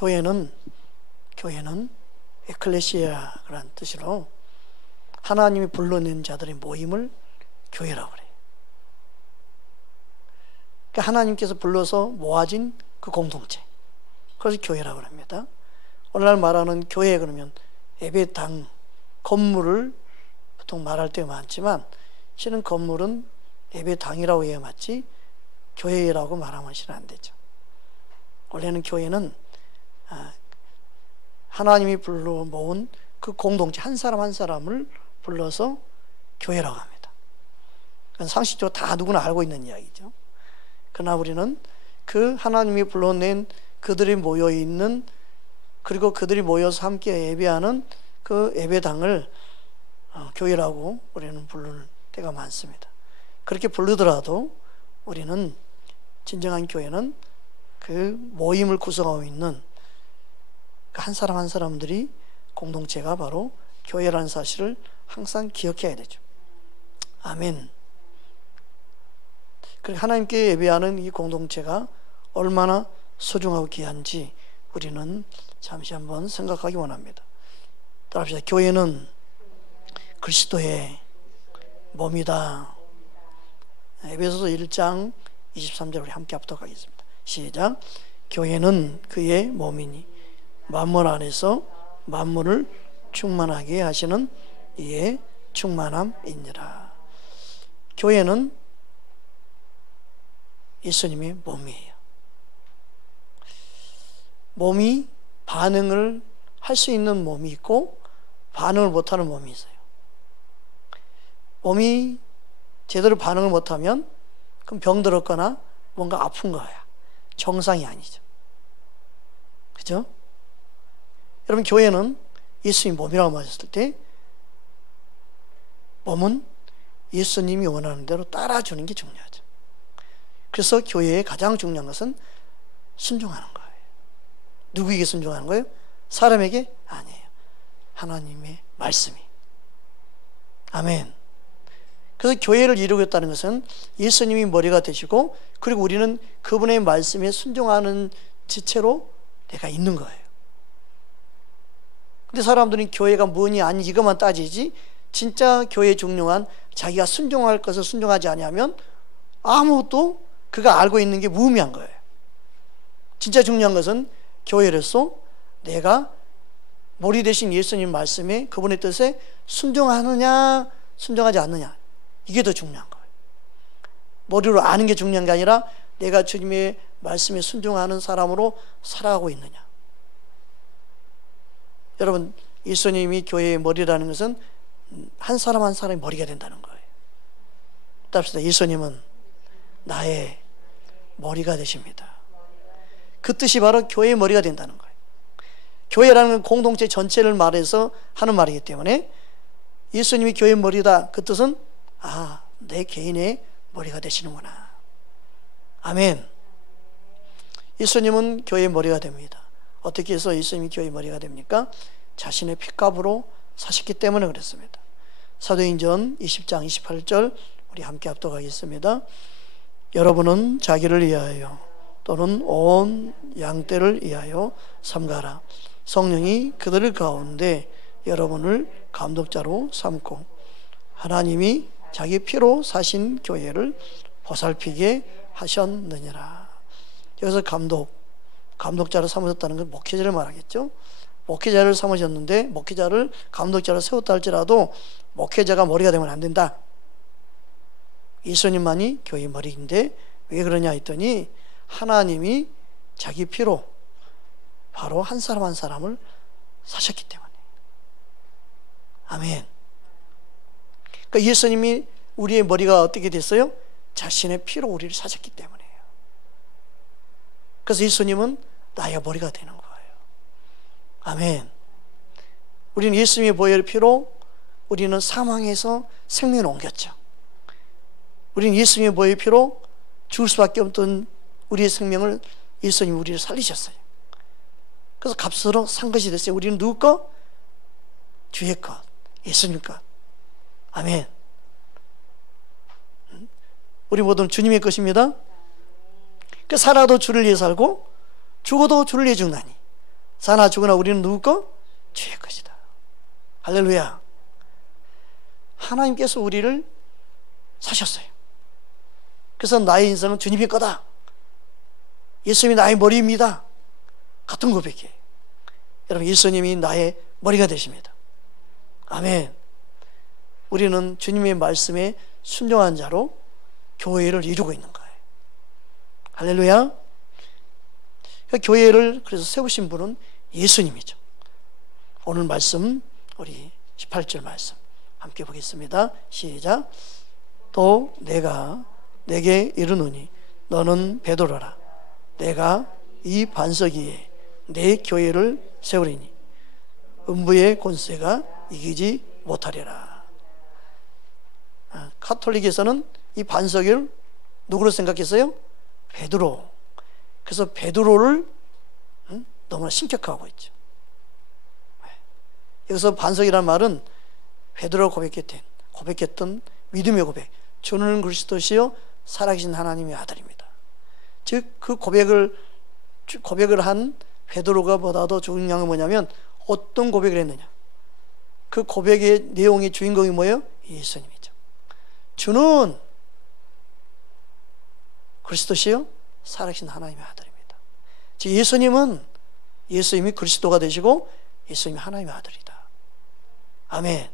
교회는 에클레시아라는 뜻으로 하나님이 불러낸 자들의 모임을 교회라고 그래요. 그러니까 하나님께서 불러서 모아진 그 공동체, 그래서 교회라고 합니다. 오늘날 말하는 교회 그러면 예배당, 건물을 보통 말할 때가 많지만 실은 건물은 예배당이라고 해야 맞지 교회라고 말하면 실은 안 되죠. 원래는 교회는 하나님이 불러 모은 그 공동체 한 사람 한 사람을 불러서 교회라고 합니다. 그건 상식적으로 다 누구나 알고 있는 이야기죠. 그러나 우리는 그 하나님이 불러낸 그들이 모여있는, 그리고 그들이 모여서 함께 예배하는 그 예배당을 교회라고 우리는 부를 때가 많습니다. 그렇게 부르더라도 우리는 진정한 교회는 그 모임을 구성하고 있는 한 사람 한 사람들이 공동체가 바로 교회라는 사실을 항상 기억해야 되죠. 아멘. 하나님께 예배하는 이 공동체가 얼마나 소중하고 귀한지 우리는 잠시 한번 생각하기 원합니다. 따라합시다. 교회는 그리스도의 몸이다. 에베소서 1장 23절 우리 함께 합독 하겠습니다. 시작. 교회는 그의 몸이니 만물 안에서 만물을 충만하게 하시는 이의 충만함이니라. 교회는 예수님의 몸이에요. 몸이 반응을 할 수 있는 몸이 있고 반응을 못하는 몸이 있어요. 몸이 제대로 반응을 못하면 그럼 병들었거나 뭔가 아픈 거야. 정상이 아니죠. 그죠? 여러분, 교회는 예수님 몸이라고 말했을 때 몸은 예수님이 원하는 대로 따라주는 게 중요하죠. 그래서 교회의 가장 중요한 것은 순종하는 거예요. 누구에게 순종하는 거예요? 사람에게? 아니에요. 하나님의 말씀이. 아멘. 그래서 교회를 이루겠다는 것은 예수님이 머리가 되시고, 그리고 우리는 그분의 말씀에 순종하는 지체로 내가 있는 거예요. 근데 사람들은 교회가 뭐니 아니 이것만 따지지, 진짜 교회에 중요한 자기가 순종할 것을 순종하지 아니하면 아무것도 그가 알고 있는 게 무의미한 거예요. 진짜 중요한 것은 교회로서 내가 머리 대신 예수님 말씀에, 그분의 뜻에 순종하느냐 순종하지 않느냐, 이게 더 중요한 거예요. 머리로 아는 게 중요한 게 아니라 내가 주님의 말씀에 순종하는 사람으로 살아가고 있느냐. 여러분, 예수님이 교회의 머리라는 것은 한 사람 한 사람이 머리가 된다는 거예요. 답시다. 예수님은 나의 머리가 되십니다. 그 뜻이 바로 교회의 머리가 된다는 거예요. 교회라는 공동체 전체를 말해서 하는 말이기 때문에 예수님이 교회의 머리다, 그 뜻은 내 개인의 머리가 되시는구나. 아멘. 예수님은 교회의 머리가 됩니다. 어떻게 해서 예수님이 교회의 머리가 됩니까? 자신의 핏값으로 사셨기 때문에 그랬습니다. 사도행전 20장 28절 우리 함께 합독하겠습니다. 여러분은 자기를 위하여 또는 온 양떼를 위하여 삼가라. 성령이 그들 가운데 여러분을 감독자로 삼고 하나님이 자기 피로 사신 교회를 보살피게 하셨느니라. 여기서 감독자를 삼으셨다는 건 목회자를 말하겠죠. 목회자를 삼으셨는데 목회자를 감독자로 세웠다 할지라도 목회자가 머리가 되면 안 된다. 예수님만이 교회의 머리인데 왜 그러냐 했더니 하나님이 자기 피로 바로 한 사람 한 사람을 사셨기 때문에. 아멘. 그러니까 예수님이 우리의 머리가 어떻게 됐어요? 자신의 피로 우리를 사셨기 때문이에요. 그래서 예수님은 나의 머리가 되는 거예요. 아멘. 우리는 예수님의 보혈 피로 우리는 사망에서 생명을 옮겼죠. 우리는 예수님의 보혈 피로 죽을 수밖에 없던 우리의 생명을 예수님이 우리를 살리셨어요. 그래서 값으로 산 것이 됐어요. 우리는 누구 것? 주의 것, 예수님 것. 아멘. 우리 모두는 주님의 것입니다. 그 살아도 주를 위해 살고 죽어도 주를 위해 죽나니 사나 죽으나 우리는 누구 거? 주의 것이다. 할렐루야. 하나님께서 우리를 사셨어요. 그래서 나의 인생은 주님의 거다. 예수님이 나의 머리입니다. 같은 고백이에요. 여러분, 예수님이 나의 머리가 되십니다. 아멘. 우리는 주님의 말씀에 순종한 자로 교회를 이루고 있는 거예요. 할렐루야. 교회를 그래서 세우신 분은 예수님이죠. 오늘 말씀, 우리 18절 말씀 함께 보겠습니다. 시작. 또 내가 내게 이르노니 너는 베드로라. 내가 이 반석 위에 내 교회를 세우리니 음부의 권세가 이기지 못하리라. 가톨릭에서는 이 반석을 누구로 생각했어요? 베드로. 그래서 베드로를 너무나 신격화하고 있죠. 여기서 반석이라는 말은 베드로가 고백했던 믿음의 고백, 주는 그리스도시요 살아계신 하나님의 아들입니다. 즉 그 고백을 한 베드로가 보다도 중요한 건 뭐냐면 어떤 고백을 했느냐, 그 고백의 내용의 주인공이 뭐예요? 예수님이죠. 주는 그리스도시요 살아계신 하나님의 아들입니다. 즉 예수님이 그리스도가 되시고 예수님이 하나님의 아들이다. 아멘.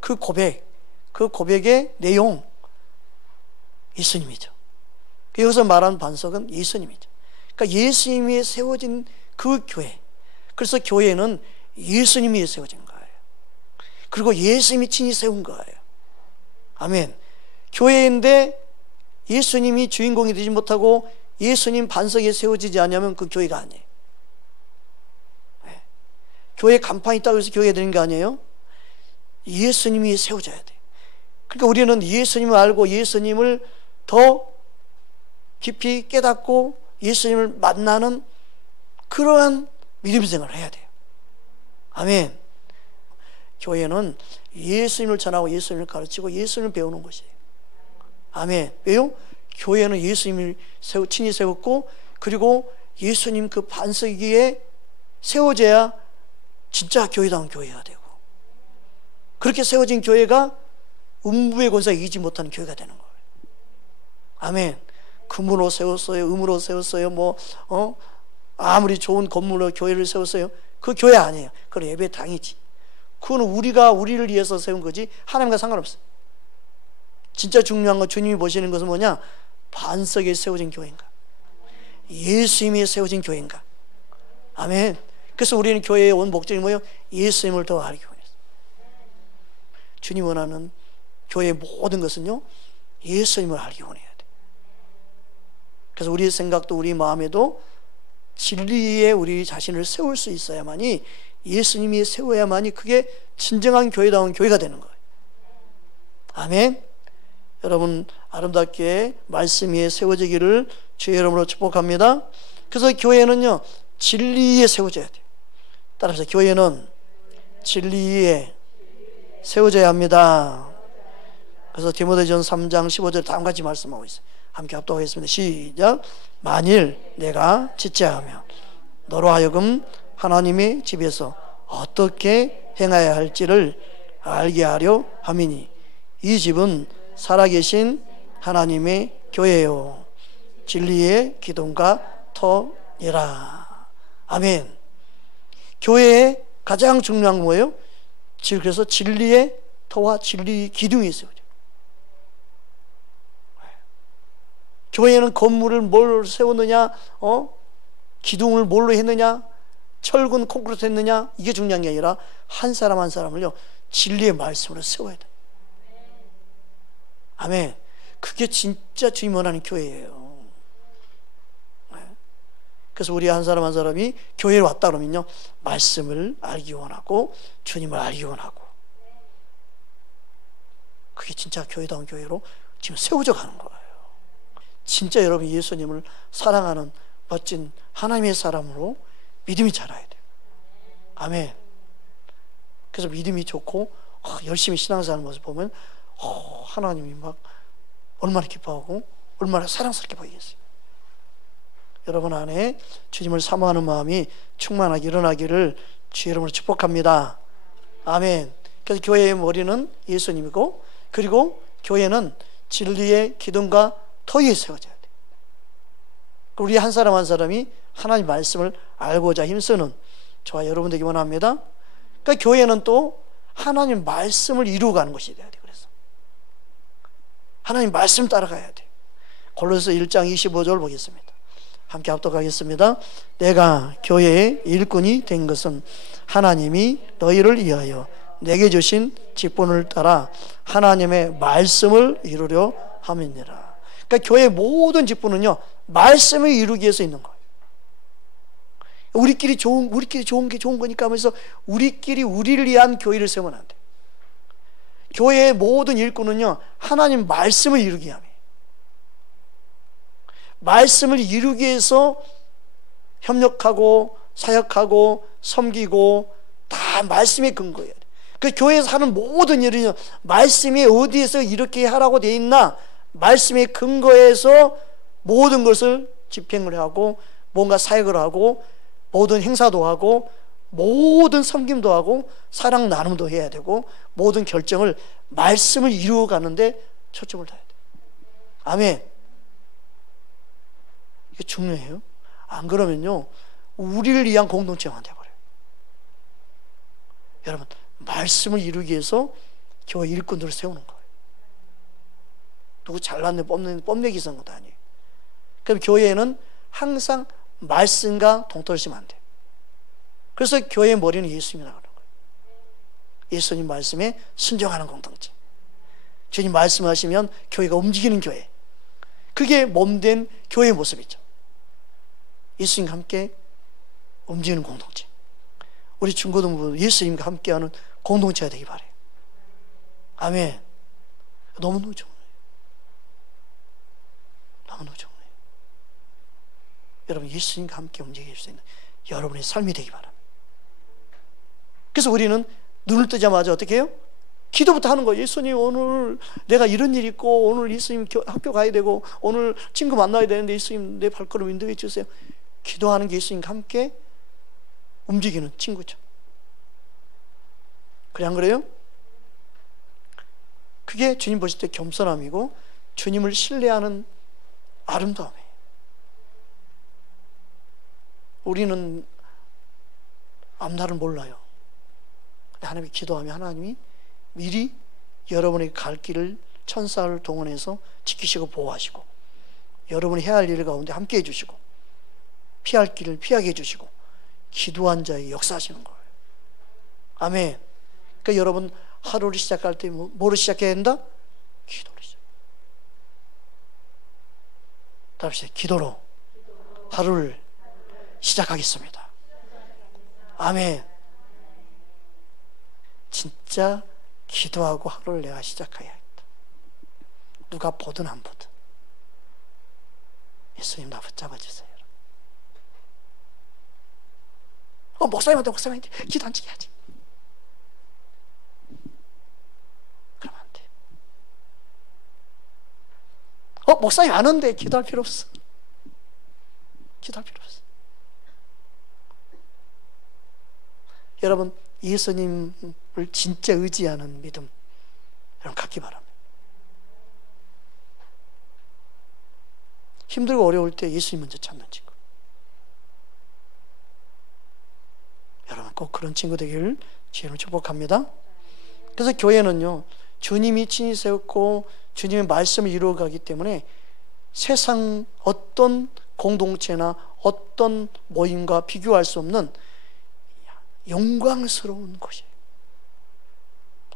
그 고백의 내용 예수님이죠. 여기서 말하는 반석은 예수님이죠. 그러니까 예수님이 세워진 그 교회, 그래서 교회는 예수님이 세워진 거예요. 그리고 예수님이 친히 세운 거예요. 아멘. 교회인데 예수님이 주인공이 되지 못하고 예수님 반석에 세워지지 않으면 그 교회가 아니에요. 네. 교회 간판이 있다고 해서 교회가 되는 게 아니에요. 예수님이 세워져야 돼. 그러니까 우리는 예수님을 알고 예수님을 더 깊이 깨닫고 예수님을 만나는 그러한 믿음 생활을 해야 돼요. 아멘. 교회는 예수님을 전하고 예수님을 가르치고 예수님을 배우는 것이에요. 아멘. 왜요? 교회는 예수님을 친히 세웠고, 그리고 예수님 그 반석 위에 세워져야 진짜 교회다운 교회가 되고, 그렇게 세워진 교회가 음부의 권세가 이기지 못하는 교회가 되는 거예요. 아멘. 금으로 세웠어요, 음으로 세웠어요, 아무리 좋은 건물로 교회를 세웠어요. 그 교회 아니에요. 그건 예배당이지. 그건 우리를 위해서 세운 거지 하나님과 상관없어요. 진짜 중요한 건 주님이 보시는 것은 뭐냐? 반석에 세워진 교회인가? 예수님이 세워진 교회인가? 아멘. 그래서 우리는 교회에 온 목적이 뭐예요? 예수님을 더 알기 위해서. 주님 원하는 교회의 모든 것은요, 예수님을 알기 원해야 돼. 그래서 우리의 생각도 우리 마음에도 진리에 우리 자신을 세울 수 있어야만이, 예수님이 세워야만이 그게 진정한 교회다운 교회가 되는 거예요. 아멘. 여러분 아름답게 말씀 위에 세워지기를 주의 이름으로 축복합니다. 그래서 교회는요, 진리에 세워져야 돼요. 따라서 교회는 진리에 세워져야 합니다. 그래서 디모데전서 3장 15절 다음 같이 말씀하고 있어요. 함께 합독하겠습니다. 시작. 만일 내가 지체하면 너로 하여금 하나님의 집에서 어떻게 행해야 할지를 알게 하려 함이니 이 집은 살아계신 하나님의 교회요 진리의 기둥과 터이라. 아멘. 교회의 가장 중요한 건 뭐예요? 그래서 진리의 터와 진리의 기둥이 있어요. 교회는 건물을 뭘 세웠느냐, 기둥을 뭘로 했느냐, 철근 콘크리트 했느냐, 이게 중요한 게 아니라 한 사람 한 사람을요, 진리의 말씀으로 세워야 돼. 아멘. 그게 진짜 주님 원하는 교회예요. 그래서 우리 한 사람 한 사람이 교회에 왔다 그러면요, 말씀을 알기 원하고 주님을 알기 원하고, 그게 진짜 교회다운 교회로 지금 세워져 가는 거예요. 진짜 여러분 예수님을 사랑하는 멋진 하나님의 사람으로 믿음이 자라야 돼요. 아멘. 그래서 믿음이 좋고 열심히 신앙생활하는 모습 보면 하나님이 막 얼마나 기뻐하고 얼마나 사랑스럽게 보이겠어요. 여러분 안에 주님을 사모하는 마음이 충만하게 일어나기를 주의 이름으로 축복합니다. 아멘. 그래서 교회의 머리는 예수님이고, 그리고 교회는 진리의 기둥과 터 위에 세워져야 돼. 우리 한 사람 한 사람이 하나님 말씀을 알고자 힘쓰는 저와 여러분 되기 원합니다. 그러니까 교회는 또 하나님 말씀을 이루어가는 것이 돼야 돼. 그래서 하나님 말씀 따라가야 돼. 골로새 1장 25절 보겠습니다. 함께 합독하겠습니다. 내가 교회의 일꾼이 된 것은 하나님이 너희를 위하여 내게 주신 직분을 따라 하나님의 말씀을 이루려 함이니라. 그러니까 교회의 모든 직분은요, 말씀을 이루기 위해서 있는 거예요. 우리끼리 좋은 게 좋은 거니까 하면서 우리끼리 우리를 위한 교회를 세우면 안 돼. 교회의 모든 일꾼은요, 하나님 말씀을 이루기 위함이에요. 말씀을 이루기 위해서 협력하고 사역하고 섬기고 다 말씀에 근거해야 돼. 그 교회에서 하는 모든 일은요, 말씀이 어디에서 이렇게 하라고 돼 있나, 말씀에 근거해서 모든 것을 집행을 하고 뭔가 사역을 하고 모든 행사도 하고 모든 섬김도 하고 사랑 나눔도 해야 되고 모든 결정을 말씀을 이루어 가는데 초점을 둬야 돼. 아멘. 이게 중요해요. 안 그러면요, 우리를 위한 공동체만 돼버려요. 여러분, 말씀을 이루기 위해서 교회 일꾼들을 세우는 거예요. 누구 잘났네 뽐내기 있는 것도 아니에요. 그럼 교회에는 항상 말씀과 동떨어지면 안 돼요. 그래서 교회의 머리는 예수님이라고 하는 거예요. 예수님 말씀에 순종하는 공동체. 주님 말씀하시면 교회가 움직이는 교회. 그게 몸된 교회의 모습이죠. 예수님과 함께 움직이는 공동체. 우리 중고등부 예수님과 함께하는 공동체가 되기 바라요. 아멘. 너무너무 좋은 거예요. 너무너무 좋은 거예요. 여러분, 예수님과 함께 움직일 수 있는 여러분의 삶이 되기 바랍니다. 그래서 우리는 눈을 뜨자마자 어떻게 해요? 기도부터 하는 거예요. 예수님, 오늘 내가 이런 일이 있고 오늘 예수님 학교 가야 되고 오늘 친구 만나야 되는데 예수님 내 발걸음 인도해 주세요. 기도하는 게 예수님과 함께 움직이는 친구죠. 그래, 안 그래요? 그게 주님 보실 때 겸손함이고 주님을 신뢰하는 아름다움이에요. 우리는 앞날을 몰라요. 근데 하나님이 기도하면 하나님이 미리 여러분의 갈 길을 천사를 동원해서 지키시고 보호하시고 여러분이 해야 할 일 가운데 함께 해주시고 피할 길을 피하게 해주시고 기도한 자의 역사하시는 거예요. 아멘. 그러니까 여러분 하루를 시작할 때 뭐로 시작해야 된다? 기도로 시작. 다시 기도로 하루를 시작하겠습니다. 아멘. 진짜 기도하고 하루를 내가 시작해야겠다. 누가 보든 안 보든 예수님 나 붙잡아 주세요. 목사님한테 기도 안 지켜야지. 그러면 안 돼. 목사님 안 오는데 기도할 필요 없어. 기도할 필요 없어. 여러분, 예수님을 진짜 의지하는 믿음 여러분 갖기 바랍니다. 힘들고 어려울 때 예수님 먼저 찾는 친구. 여러분 꼭 그런 친구 되기를 주님을 축복합니다. 그래서 교회는요, 주님이 친히 세웠고 주님의 말씀을 이루어가기 때문에 세상 어떤 공동체나 어떤 모임과 비교할 수 없는 영광스러운 곳이에요.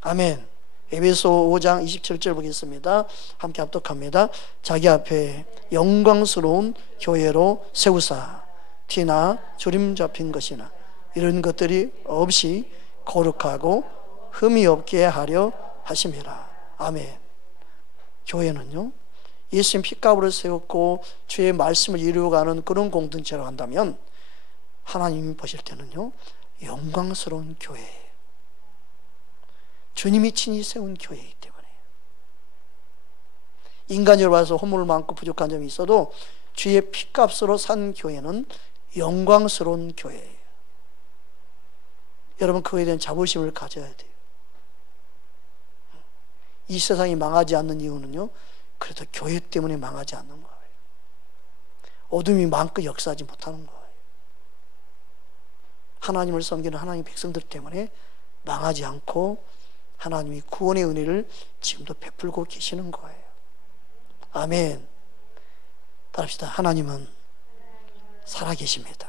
아멘. 에베소 5장 27절 보겠습니다. 함께 합독합니다. 자기 앞에 영광스러운 교회로 세우사 티나 주림 잡힌 것이나 이런 것들이 없이 거룩하고 흠이 없게 하려 하심이라. 아멘. 교회는요, 예수님 핏값으로 세웠고 주의 말씀을 이루어가는 그런 공동체로 한다면 하나님이 보실 때는요, 영광스러운 교회예요. 주님이 친히 세운 교회이기 때문에 인간적으로 봐서 허물 많고 부족한 점이 있어도 주의 피값으로 산 교회는 영광스러운 교회예요. 여러분, 그거에 대한 자부심을 가져야 돼요. 이 세상이 망하지 않는 이유는요, 그래도 교회 때문에 망하지 않는 거예요. 어둠이 마음껏 역사하지 못하는 거예요. 하나님을 섬기는 하나님의 백성들 때문에 망하지 않고 하나님이 구원의 은혜를 지금도 베풀고 계시는 거예요. 아멘. 따릅시다. 하나님은 살아계십니다.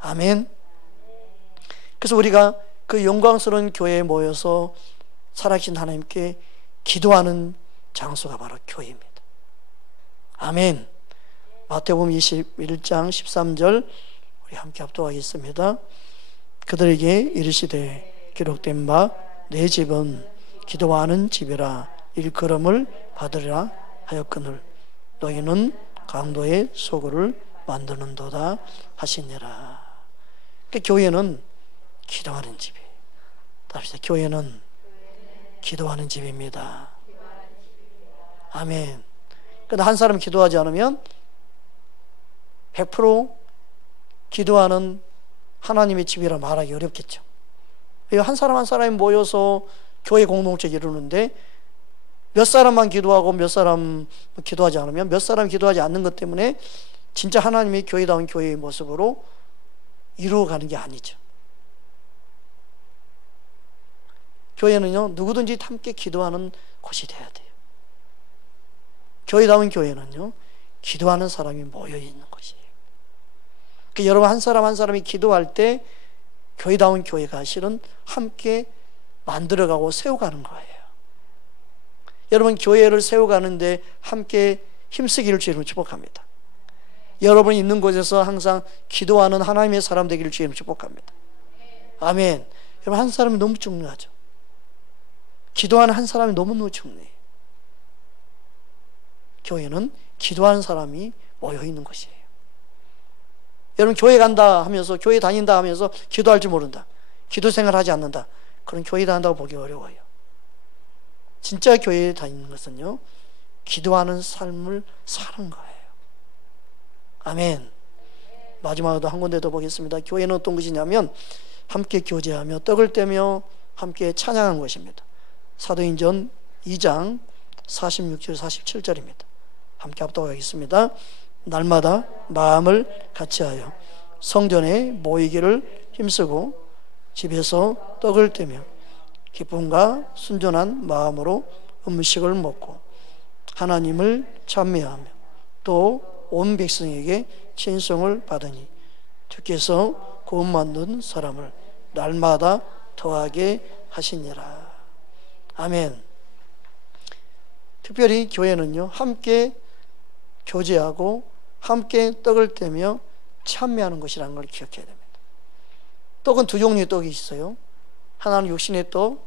아멘. 그래서 우리가 그 영광스러운 교회에 모여서 살아계신 하나님께 기도하는 장소가 바로 교회입니다. 아멘. 마태복음 21장 13절 우리 함께 합독하겠습니다. 그들에게 이르시되 기록된 바 내 집은 기도하는 집이라 일컬음을 받으리라 하였거늘 너희는 강도의 소굴을 만드는도다 하시니라. 그러니까 교회는 기도하는 집이에요. 답시다. 교회는 기도하는 집입니다. 아멘. 그런데 한 사람이 기도하지 않으면 100% 기도하는 하나님의 집이라 말하기 어렵겠죠. 한 사람 한 사람이 모여서 교회 공동체를 이루는데 몇 사람만 기도하고 몇 사람 기도하지 않으면 몇 사람 기도하지 않는 것 때문에 진짜 하나님의 교회다운 교회의 모습으로 이루어가는 게 아니죠. 교회는요, 누구든지 함께 기도하는 곳이 돼야 돼요. 교회다운 교회는요, 기도하는 사람이 모여 있는 것이에요. 그러니까 여러분 한 사람 한 사람이 기도할 때 교회다운 교회가 실은 함께 만들어가고 세워가는 거예요. 여러분 교회를 세워가는데 함께 힘쓰기를 주님으로 축복합니다. 여러분이 있는 곳에서 항상 기도하는 하나님의 사람 되기를 주님으로 축복합니다. 아멘. 여러분 한 사람이 너무 중요하죠. 기도하는 한 사람이 너무너무 중요해요. 교회는 기도하는 사람이 모여 있는 곳이에요. 여러분 교회 간다 하면서 교회 다닌다 하면서 기도할 줄 모른다, 기도 생활하지 않는다, 그런 교회 다닌다고 보기 어려워요. 진짜 교회에 다니는 것은요, 기도하는 삶을 사는 거예요. 아멘. 마지막으로 한 군데 더 보겠습니다. 교회는 어떤 것이냐면 함께 교제하며 떡을 떼며 함께 찬양하는 것입니다. 사도행전 2장 46절 47절입니다. 함께 합독하겠습니다. 날마다 마음을 같이하여 성전에 모이기를 힘쓰고 집에서 떡을 떼며 기쁨과 순전한 마음으로 음식을 먹고 하나님을 찬미하며 또 온 백성에게 칭송을 받으니 주께서 구원 받는 사람을 날마다 더하게 하시니라. 아멘. 특별히 교회는요, 함께 교제하고 함께 떡을 떼며 찬미하는 것이라는 걸 기억해야 됩니다. 떡은 두 종류의 떡이 있어요. 하나는 육신의 떡,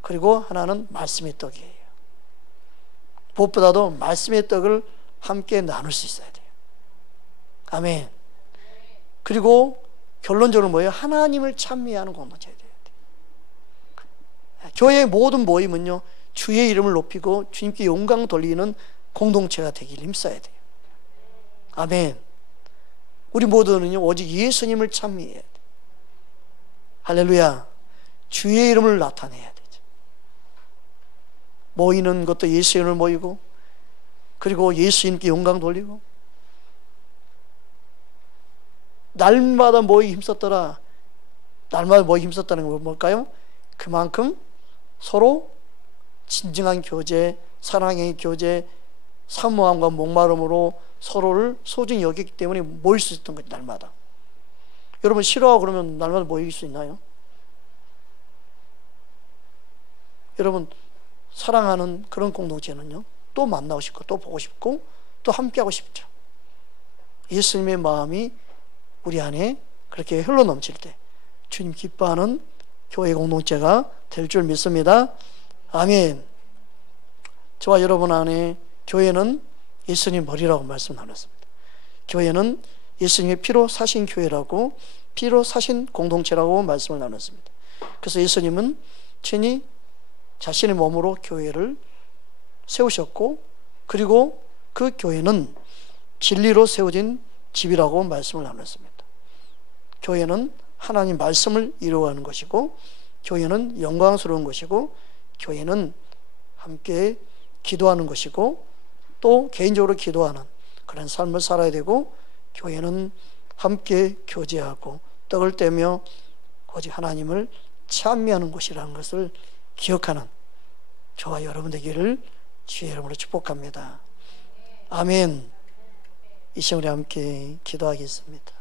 그리고 하나는 말씀의 떡이에요. 무엇보다도 말씀의 떡을 함께 나눌 수 있어야 돼요. 아멘. 그리고 결론적으로 뭐예요? 하나님을 찬미하는 공동체가 돼야 돼요. 교회의 모든 모임은요, 주의 이름을 높이고 주님께 영광 돌리는 공동체가 되기를 힘써야 돼요. 아멘. 우리 모두는요, 오직 예수님을 찬미해야 돼요. 할렐루야. 주의 이름을 나타내야 되죠. 모이는 것도 예수 이름을 모이고, 그리고 예수님께 영광 돌리고, 날마다 모이기 힘썼더라. 날마다 모이기 힘썼다는 건 뭘까요? 그만큼 서로 진정한 교제, 사랑의 교제, 사모함과 목마름으로 서로를 소중히 여기기 때문에 모일 수 있던 거죠. 날마다. 여러분 싫어하고 그러면 날마다 모일 수 있나요? 여러분 사랑하는 그런 공동체는요, 또 만나고 싶고 또 보고 싶고 또 함께하고 싶죠. 예수님의 마음이 우리 안에 그렇게 흘러넘칠 때 주님 기뻐하는 교회 공동체가 될 줄 믿습니다. 아멘. 저와 여러분 안에 교회는 예수님 머리라고 말씀 나눴습니다. 교회는 예수님의 피로 사신 교회라고, 피로 사신 공동체라고 말씀을 나눴습니다. 그래서 예수님은 친히 자신의 몸으로 교회를 세우셨고, 그리고 그 교회는 진리로 세워진 집이라고 말씀을 나눴습니다. 교회는 하나님 말씀을 이루어가는 것이고, 교회는 영광스러운 것이고, 교회는 함께 기도하는 것이고, 또 개인적으로 기도하는 그런 삶을 살아야 되고, 교회는 함께 교제하고 떡을 떼며 오직 하나님을 찬미하는 곳이라는 것을 기억하는 저와 여러분 되기를 주의 이름으로 축복합니다. 아멘. 이 시간 우리 함께 기도하겠습니다.